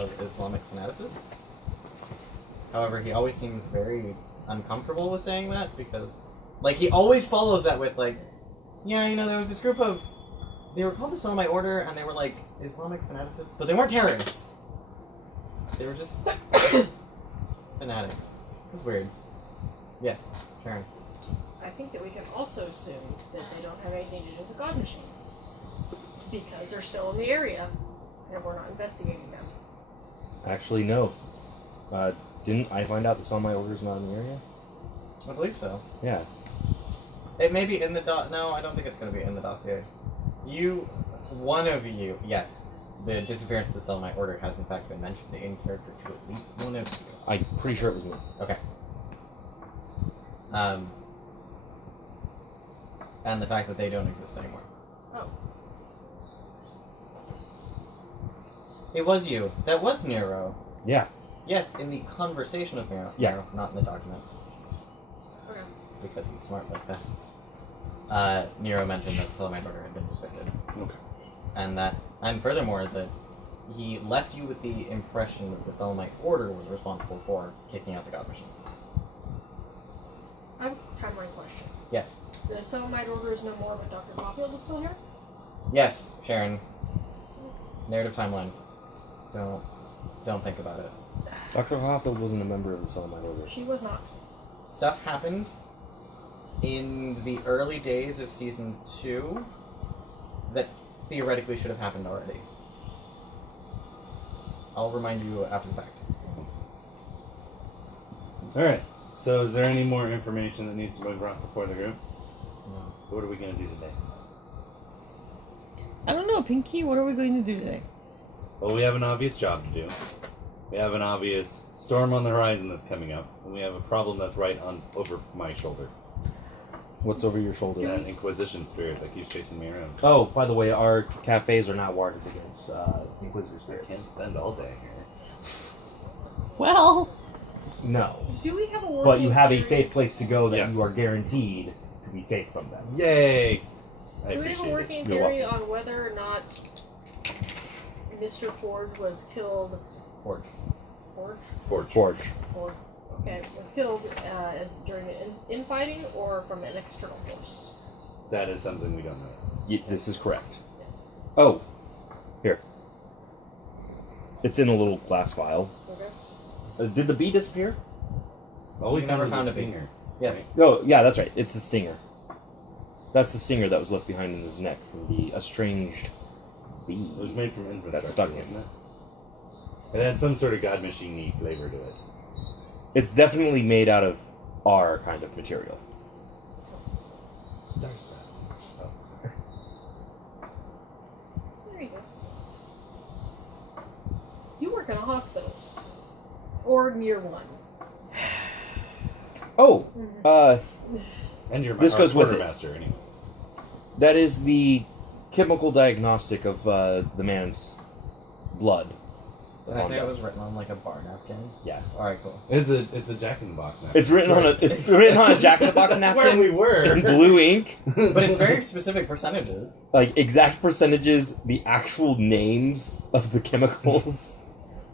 of Islamic fanaticists. However, he always seems very uncomfortable with saying that because, like, he always follows that with, like, yeah, you know, there was this group of, they were called the Islamite Order, and they were, like, Islamic fanaticists, but they weren't terrorists. They were just fanatics. It was weird. Yes, Sharon. I think that we can also assume that they don't have anything to do with the God Machine. Because they're still in the area, and we're not investigating them. Actually, no. Didn't I find out the Islamite Order is not in the area? I believe so. Yeah. It may be in the no, I don't think it's going to be in the dossier. One of you, yes. The disappearance of the Islamite Order has in fact been mentioned in character to at least one of you. I'm pretty sure it was me. Okay. And the fact that they don't exist anymore. Oh. It was you. That was Nero. Yeah. Yes, in the conversation of Nero. Yeah. Nero, not in the documents. Okay. Because he's smart like that. Nero mentioned that the Islamite Order had been restricted. Okay. And furthermore, that he left you with the impression that the Islamite Order was responsible for kicking out the God Machine. I have a timeline question. Yes. The Selamite Order is no more, but Dr. Caulfield is still here? Yes, Sharon. Narrative timelines. Don't think about it. Dr. Caulfield wasn't a member of the Islamite Order. She was not. Stuff happened in the early days of Season 2 that theoretically should have happened already. I'll remind you after the fact. Alright, so is there any more information that needs to be brought before the group? No. What are we going to do today? I don't know, Pinky. What are we going to do today? Well, we have an obvious job to do. We have an obvious storm on the horizon that's coming up, and we have a problem that's right on over my shoulder. What's over your shoulder? That Inquisition spirit that keeps chasing me around. Oh, by the way, our cafes are not warded against Inquisitor I spirits. can't spend all day here. Well, No. Do we have a working But you have a theory? safe place to go that Yes. you are guaranteed to be safe from them. Yay! I Do we have a appreciate it. working You're theory on whether or not Mr. Ford was killed? Forge. Forge? Forge. Ford. Okay, was killed during the infighting or from an external force? That is something we don't know. This is correct. Yes. Oh, here. It's in a little glass vial. Okay. Did the bee disappear? All we We never found found is a a bee. stinger. Yes. Right? Oh, yeah, that's right. It's the stinger. That's the stinger that was left behind in his neck from the estranged bee. It was made from infrastructure, That stuck wasn't him. it? It had some sort of God machine-y flavor to it. It's definitely made out of our kind of material. Star stuff. Oh, sorry. There you go. You work in a hospital. Or near one. Oh, And you're This our goes with it. quartermaster, anyways. that is the chemical diagnostic of the man's blood. Did I say it was written on like a bar napkin? Yeah. Alright, cool. It's a Jack in the Box now. It's written on a Jack in the Box That's napkin where we were. in blue ink. But it's very specific percentages. Like exact percentages, the actual names of the chemicals.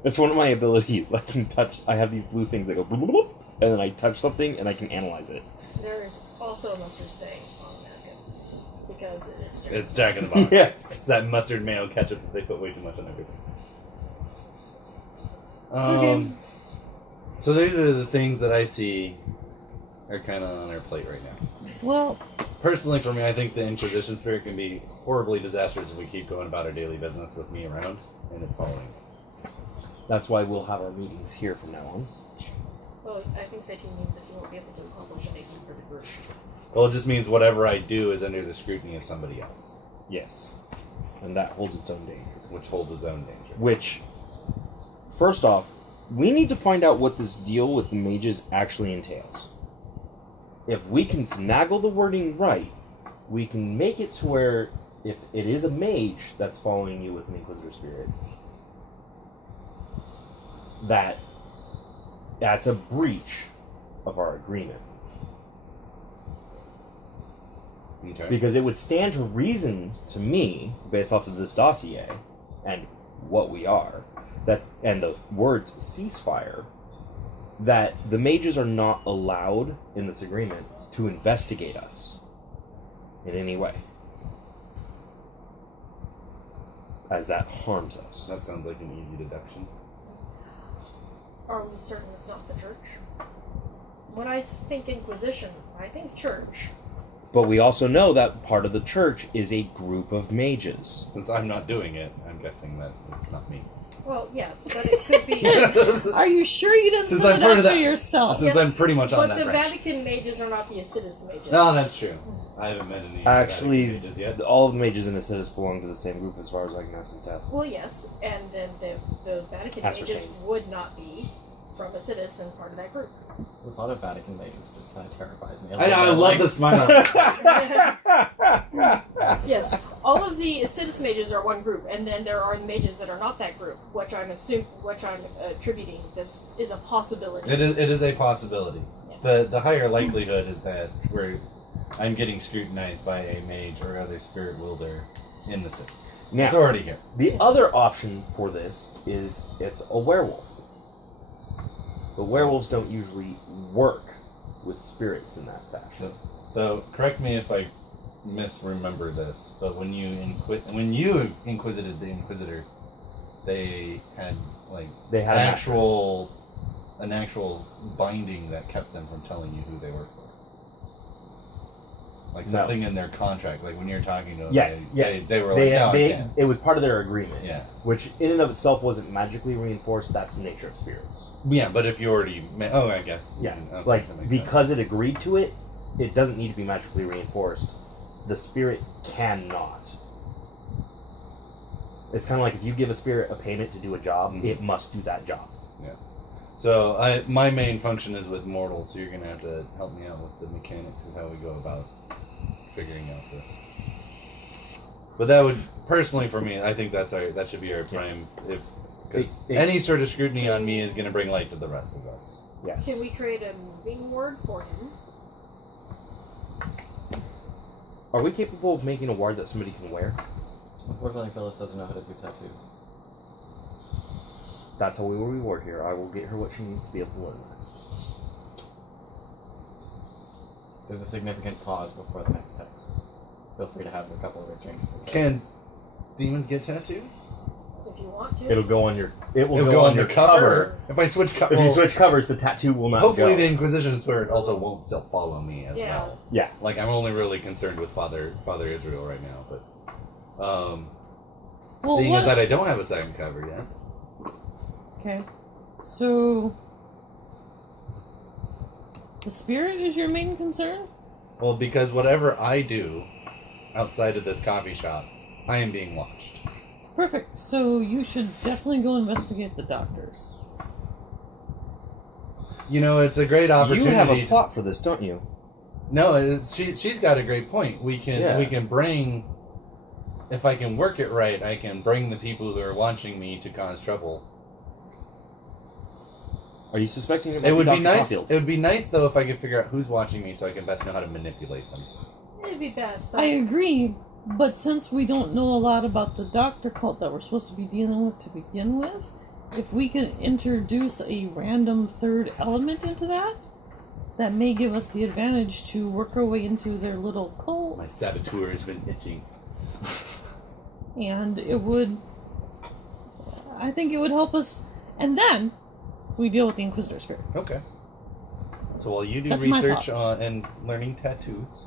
That's one of my abilities. I can touch. I have these blue things that go bloop, bloop, bloop, and then I touch something and I can analyze it. There is also a mustard stain on the napkin. Because it is It's Jack in the Box. Yes. It's that mustard mayo ketchup that they put way too much on everything. So these are the things that I see are kind of on our plate right now. well, Personally, for me, I think the Inquisition spirit can be horribly disastrous if we keep going about our daily business with me around and it's following. That's why we'll have our meetings here from now on. Well, I think that he means that he won't be able to accomplish anything for the group. Well, it just means whatever I do is under the scrutiny of somebody else, Yes, and that holds its own danger. which holds its own danger. Which, first off, we need to find out what this deal with the mages actually entails. If we can finagle the wording right, we can make it to where if it is a mage that's following you with an Inquisitor spirit, that's a breach of our agreement. Okay. Because it would stand to reason to me, based off of this dossier, and what we are, and the words ceasefire, that the mages are not allowed in this agreement to investigate us in any way, as that harms us. That sounds like an easy deduction. Are we certain it's not the church? When I think Inquisition, I think church. But we also know that part of the church is a group of mages. Since I'm not doing it, I'm guessing that it's not me. Well, yes, but it could be. Are you sure you didn't Since set I'm it part up of for that- yourself? Since I'm pretty much on But that the branch. Vatican mages are not the Acidus mages. No, that's true. I haven't met any Actually, Vatican mages yet. all of the mages in Acidus belong to the same group as far as I can ascertain. Well, yes, and then the Vatican mages Ascertain. would not be from Acidus and part of that group. The thought of Vatican mages just kind of terrifies me. I know, I love the smile. Yes, all of the Acidus mages are one group, and then there are mages that are not that group, which I'm attributing this is a possibility. It is a possibility. Yes. The higher likelihood is that I'm getting scrutinized by a mage or other spirit wielder in the city. Now, It's already here. the other option for this is it's a werewolf. The werewolves don't usually work with spirits in that fashion. So correct me if I misremember this, but when you inquisited the Inquisitor, they had They had an actual binding that kept them from telling you who they work for. Like something in their contract, like when you're talking to them, Yes, they were like, no, I can't. it was part of their agreement. Yeah. Which in and of itself wasn't magically reinforced. That's the nature of spirits. Yeah, but if you already... I guess. Yeah. Okay, Like, that makes because sense. it agreed to it, it doesn't need to be magically reinforced. The spirit cannot. It's kind of like if you give a spirit a payment to do a job, it must do that job. So my main function is with mortals, so you're going to have to help me out with the mechanics of how we go about figuring out this. But that would, personally for me, I think that should be our prime, because any sort of scrutiny on me is going to bring light to the rest of us. Yes. Can we create a moving ward for him? Are we capable of making a ward that somebody can wear? Unfortunately, Phyllis doesn't know how to do tattoos. That's how we will reward here. I will get her what she needs to be able to learn that. There's a significant pause before the next text. Feel free to have a couple of her changes. Can demons get tattoos? If you want to. It'll go on your. It will It'll go on the your cover. If I switch If you switch covers, the tattoo will not hopefully go. the Inquisition spirit also won't still follow me as Yeah. well. Yeah. Like, I'm only really concerned with Father Israel right now, but Well, seeing what- as that I don't have a second cover yet. Okay. So the spirit is your main concern? Well, because whatever I do outside of this coffee shop, I am being watched. Perfect. So you should definitely go investigate the doctors. You know, it's a great opportunity. You have a plot for this, don't you? No, she's got a great point. We can bring, if I can work it right, I can bring the people who are watching me to cause trouble. Are you suspecting It would be Dr. nice. Caulfield? It would be nice though if I could figure out who's watching me, so I can best know how to manipulate them. It'd be best, but I agree, but since we don't know a lot about the doctor cult that we're supposed to be dealing with to begin with, if we can introduce a random third element into that, that may give us the advantage to work our way into their little cult. My saboteur has been itching. And it would... I think it would help us... And then, we deal with the Inquisitor spirit. Okay. So while you do That's my research thought. and learning tattoos,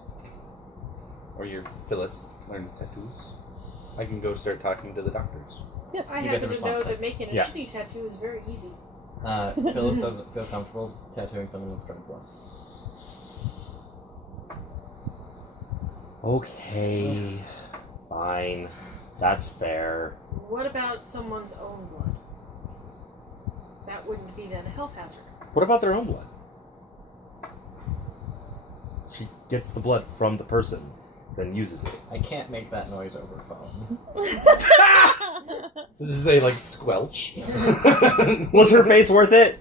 or your Phyllis learns tattoos, I can go start talking to the doctors. Yes. I You get the happen to know response that text. making a Yeah. shitty tattoo is very easy. Phyllis doesn't feel comfortable tattooing someone with drunk blood. Okay. Fine. That's fair. What about someone's own blood? That wouldn't be then a health hazard. What about their own blood? She gets the blood from the person, then uses it. I can't make that noise over phone. So this is a squelch. Was her face worth it?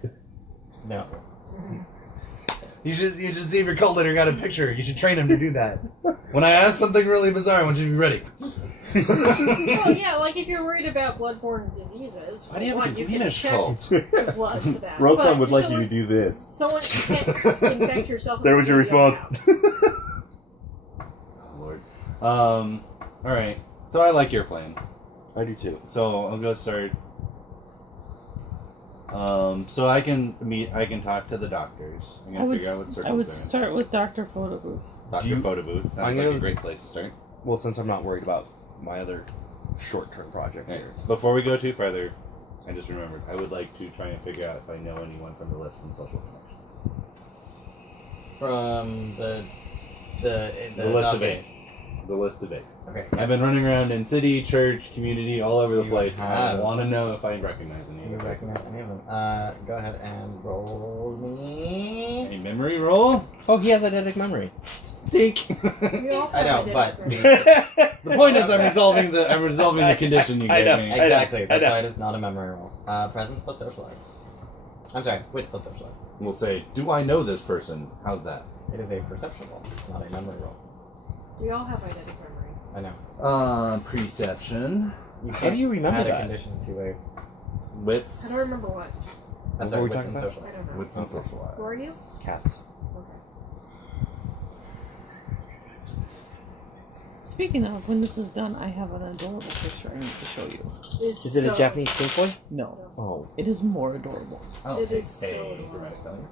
No. You should see if your cult leader got a picture. You should train him to do that. When I ask something really bizarre, I want you to be ready. Well, yeah, like if you're worried about bloodborne diseases, Why do you have a one, can squeamish check cult? your blood for that. Rotan But would like you someone- to do this. Someone can't infect yourself. There was your with disease response. Lord. Alright. So I like your plan. I do too. So I'll go start. So I can talk to the doctors. I'm I gonna would, figure out what I circles would they're start with Dr. Photo Booth. in. Dr. Do you- Photo Booth I'm sounds like gonna- a great place to start. Well, since I'm not worried about my other short-term project Right. here. Before we go too further, I just remembered I would like to try and figure out if I know anyone from the list from social connections. From the list of dossier. 8. The list of 8. Okay. I've been running around in city, church, community, all over the You place. And I have. want to know if I recognize any Do you of the recognize faces. any of them? Go ahead and roll me. A memory roll? Oh, he has eidetic memory. Dink. We all I know, have but identical- The point is, I'm Okay. resolving the condition you I gave know. me. exactly. I That's know. why it is not a memory roll. Presence plus socialize. I'm sorry, wit plus socialize. We'll say, do I know this person? How's that? It is a perception roll, not a memory roll. We all have identical memory. I know. Perception. You How do you remember add that? a condition to a. Wits. I don't remember what. I'm What sorry, were we wits talking and about? I socialize. don't know. Wits and socialize. Who are you? Cats. Okay. Speaking of, when this is done, I have an adorable picture I need to show you. Is it a Japanese pink boy? No, Oh. it is more adorable. I'll It take is so a adorable. dramatic failure.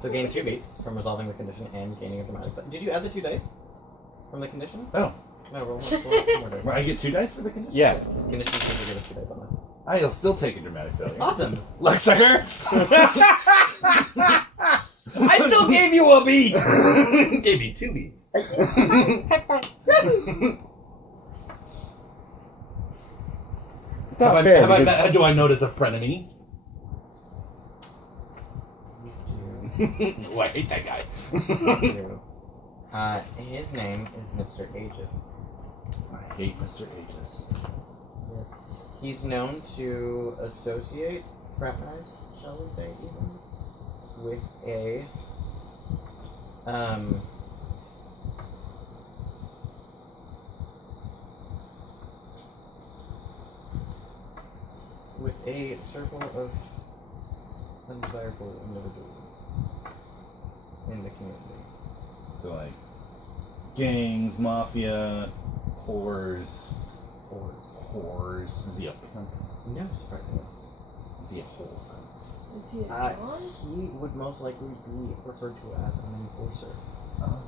So gain 2 beats from resolving the condition and gaining a dramatic. Did you add the 2 dice from the condition? Oh, No, roll more dice. well, I get 2 dice for the condition? Yeah. Condition usually give us 2 dice on this. I'll still take a dramatic failure. Awesome. Luck sucker! I still gave you a beat! Gave me 2 beats. It's not fair. because- Do I notice a frenemy? Oh, I hate that guy. His name is Mr. Aegis. I hate Mr. Aegis. Yes. He's known to associate, fraternize, shall we say, even, with a, with a circle of undesirable individuals in the community. So, like, gangs, mafia, whores. Whores. Is he a pimp? No, surprisingly. Is he a whore? Is he a Uh, John? he would most likely be referred to as an enforcer. Oh.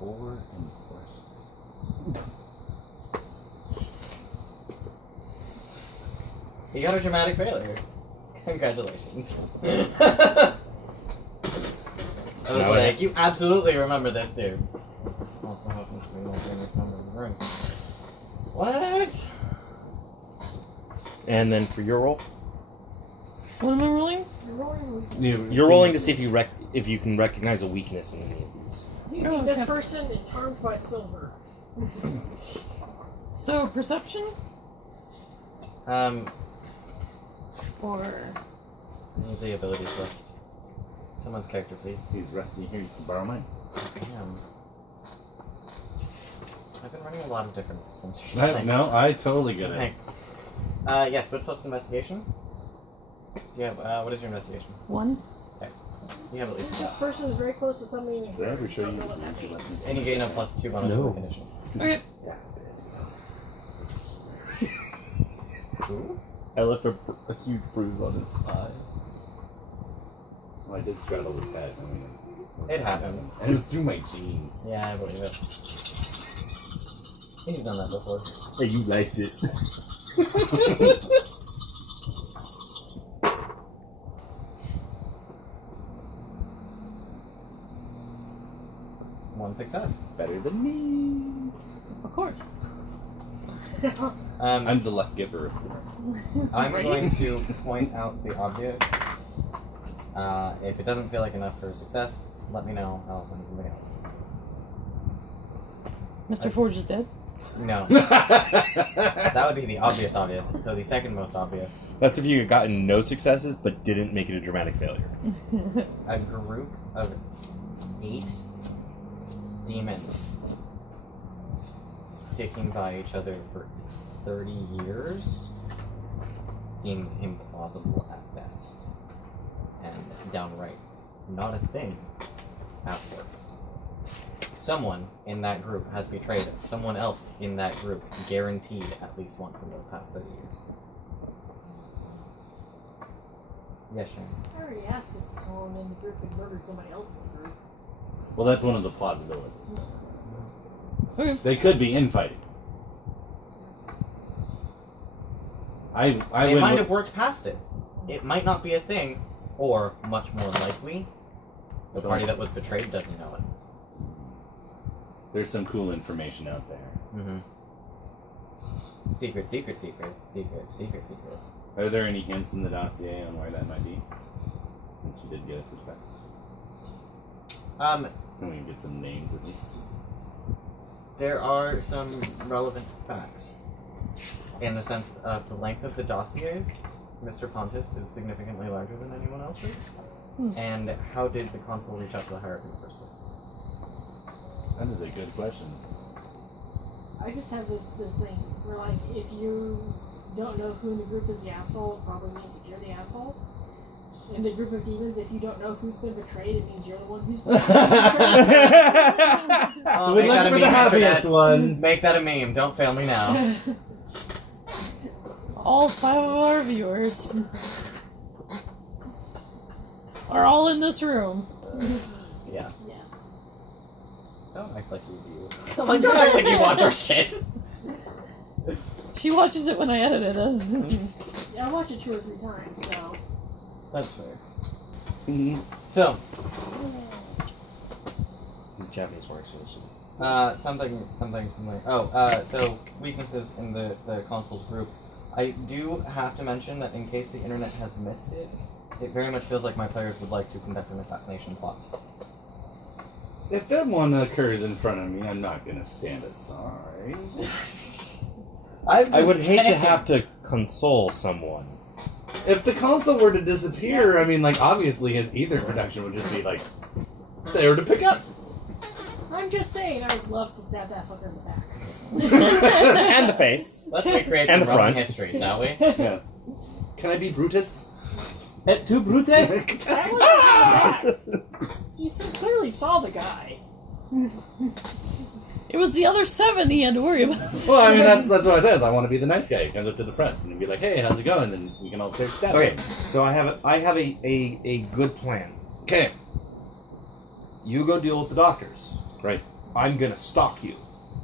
Whore enforcer. He got a dramatic failure. Congratulations. I was No, like, you absolutely remember this dude. What? And then for your roll, What am I rolling? You're rolling. you're rolling to see if you can recognize a weakness in any of these. You think this person is harmed by silver? So, perception? Or... I need the abilities list. Someone's character, please. He's rusty here. You can borrow mine. Damn. I've been running a lot of different systems recently. No, I totally get Okay. it. Yes, wit plus investigation. Yeah, what is your investigation? 1. You have at least This person is very close to something and Did I ever you show don't you know what that means. and you gain a +2 bonus No. for the condition. Okay. Ooh. I left a huge bruise on his eye. Well, I did straddle his head. I mean, It happens. and it was through my jeans. Yeah, I believe it. He's done that before. Hey, you liked it. One success. Better than me. Of course. I'm the luck giver. I'm going to point out the obvious. If it doesn't feel like enough for a success, let me know. I'll find something else. Mr. Forge is dead? No. That would be the obvious. So the second most obvious. That's if you had gotten no successes but didn't make it a dramatic failure. A group of 8 demons sticking by each other for 30 years seems implausible at best. And downright not a thing at worst. Someone in that group has betrayed someone else in that group, guaranteed at least once in the past 30 years. Yes, Sharon. I already asked if someone in the group had murdered somebody else in the group. Well, that's one of the plausibilities. Okay. They could be infighting. I They would might look- have worked past it. It might not be a thing, or much more likely, the party that was betrayed doesn't know it. There's some cool information out there. Mm-hmm. Secret, secret, secret, secret, secret, secret. Are there any hints in the dossier on where that might be? Since you did get a success. Can we get some names at least? There are some relevant facts. In the sense of the length of the dossiers, Mr. Pontiff's is significantly larger than anyone else's. And how did the consul reach out to the hierarchy in the first place? That is a good question. I just have this thing where, like, if you don't know who in the group is the asshole, it probably means that you're the asshole. In the group of demons, if you don't know who's been betrayed, it means you're the one who's been betrayed. So we make look that a for the meme, happiest Internet. one. Make that a meme. Don't fail me now. All 5 of our viewers are all in this room. Yeah. Yeah. Don't act like you do. Don't act like you watch our shit. She watches it when I edit it. Yeah, I watch it 2 or 3 times, so. That's fair. So, He's a Japanese word, so something. So weaknesses in the console's group. I do have to mention that in case the internet has missed it, it very much feels like my players would like to conduct an assassination plot. If that one occurs in front of me, I'm not gonna stand aside. I would hate to have to console someone. If the console were to disappear, I mean, like, obviously his ether production would just be, like, there to pick up. I'm just saying, I would love to stab that fucker in the back. And the face. Let's recreate And some the Roman front. history, shall we? Yeah. Can I be Brutus? Et tu, Brute? That wasn't in the back. You clearly saw the guy. It was the other 7 he had to worry about. Well, I mean, that's what I says. I want to be the nice guy who comes up to the front and be like, hey, how's it going? And then we can all start stabbing. Okay, so I have a good plan. Okay. You go deal with the doctors. Right. I'm gonna stalk you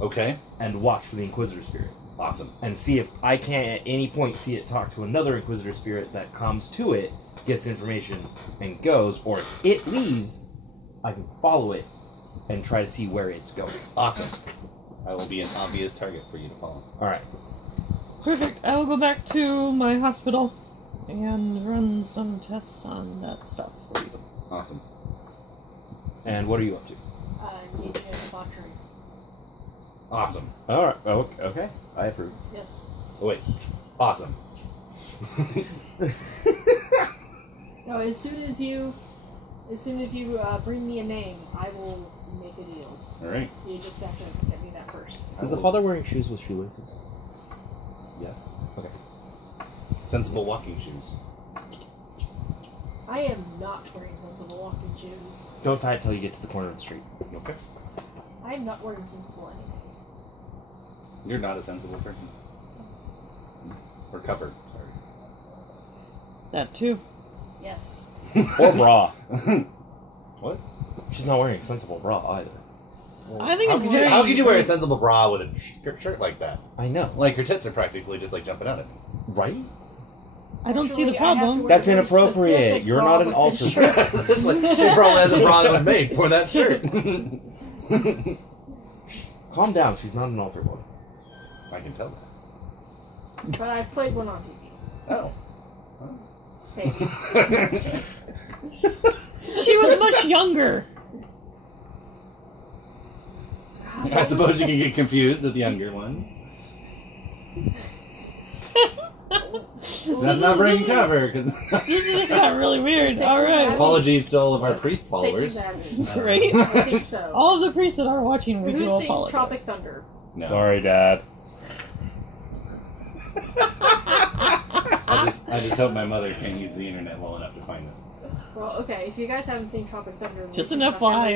Okay. and watch for the Inquisitor spirit. Awesome. And see if I can at any point see it talk to another Inquisitor spirit that comes to it, gets information, and goes, or if it leaves, I can follow it and try to see where it's going. Awesome. I will be an obvious target for you to follow. Alright. Perfect. I will go back to my hospital and run some tests on that stuff for you. Awesome. And what are you up to? Engaging in debauchery. Awesome. Alright, okay. I approve. Yes. Oh, wait. Awesome. No, as soon as you bring me a name, I will make a deal. Alright. You just have to get me that first. Is the father wearing shoes with shoelaces? Yes. Okay. Sensible walking shoes. I am not wearing sensible walking shoes. Don't tie it till you get to the corner of the street. Okay. I am not wearing sensible anything. You're not a sensible person. Or covered, sorry. That too. Yes. Or bra. What? She's not wearing a sensible bra either. I think it's very. How could you wear a sensible bra with a shirt like that? I know. Like, your tits are practically just, like, jumping out at me. Right? I don't see the Actually, I have to problem. wear That's a very inappropriate. specific You're bra not an with alter. this shirt. It's like, she probably has a bra that was made for that shirt. Calm down. She's not an altar boy. I can tell that. But I've played one on TV. Oh. Hey, She was much younger. I suppose you can get confused with younger ones. That's not bringing cover, because... This just got really weird. All right. Apologies to all of our priest followers. Satan's Avenue. Right? I think so. All of the priests that are watching, we do Who's the apologize. Tropic Thunder? No. Sorry, Dad. I just hope my mother can't use the internet well enough to find this. Well, okay, if you guys haven't seen Tropic Thunder, Just then an FYI.